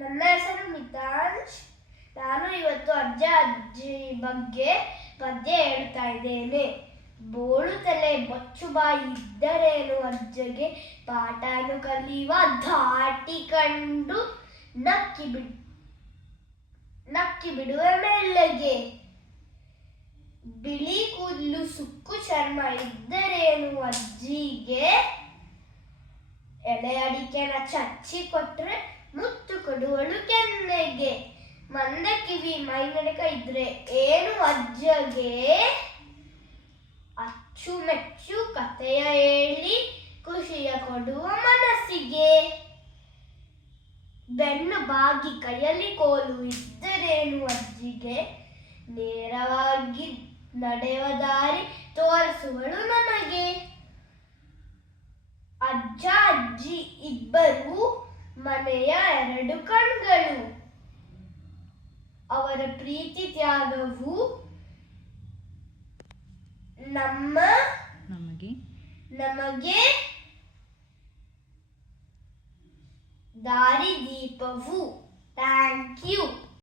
ನನ್ನ ಹೆಸರು ಮಿತಾಂಶ್. ನಾನು ಇವತ್ತು ಅಜ್ಜ ಅಜ್ಜಿ ಬಗ್ಗೆ ಪದ್ಯ ಹೇಳ್ತಾ ಇದ್ದೇನೆ. ಬೋಳು ತಲೆ ಬೊಚ್ಚು ಬಾಯಿ ಇದ್ದರೇನು ಅಜ್ಜಗೆ, ಪಾಠನು ಕಲಿಯುವ ಧಾಟಿ ಕಂಡು ನಕ್ಕಿ ಬಿಡುವ ಮೆಲ್ಲಗೆ. ಬಿಳಿ ಕೂದಲು ಸುಕ್ಕು ಚರ್ಮ ಇದ್ದರೇನು ಅಜ್ಜಿಗೆ, ಎಳೆ ಅಡಿಕೆನ ಚಚ್ಚಿ ಕೊಟ್ರೆ ಮುತ್ತು ಕೊಡುವಳು ಕೆನ್ನೆಗೆ. ಮಂದ ಕಿವಿ ಮೈನಡಕ ಇದ್ರೆ ಏನು ಅಜ್ಜಗೆ, ಅಚ್ಚುಮೆಚ್ಚು ಕಥೆಯ ಹೇಳಿ ಖುಷಿಯ ಕೊಡುವ ಮನಸ್ಸಿಗೆ. ಬೆನ್ನು ಬಾಗಿ ಕೈಯಲ್ಲಿ ಕೋಲು ಇದ್ದರೇನು ಅಜ್ಜಿಗೆ, ನೇರವಾಗಿ ನಡೆಯುವ ದಾರಿ ತೋರಿಸುವಳು ನಮಗೆ. ಅಜ್ಜ ಅಜ್ಜಿ ಇಬ್ಬರು ಮನೆಯ ಎರಡು ಕಣ್ಗಳು, ಅವರ ಪ್ರೀತಿ ತ್ಯಾಗವು ನಮಗೆ ದಾರಿ ದೀಪವು. Thank you.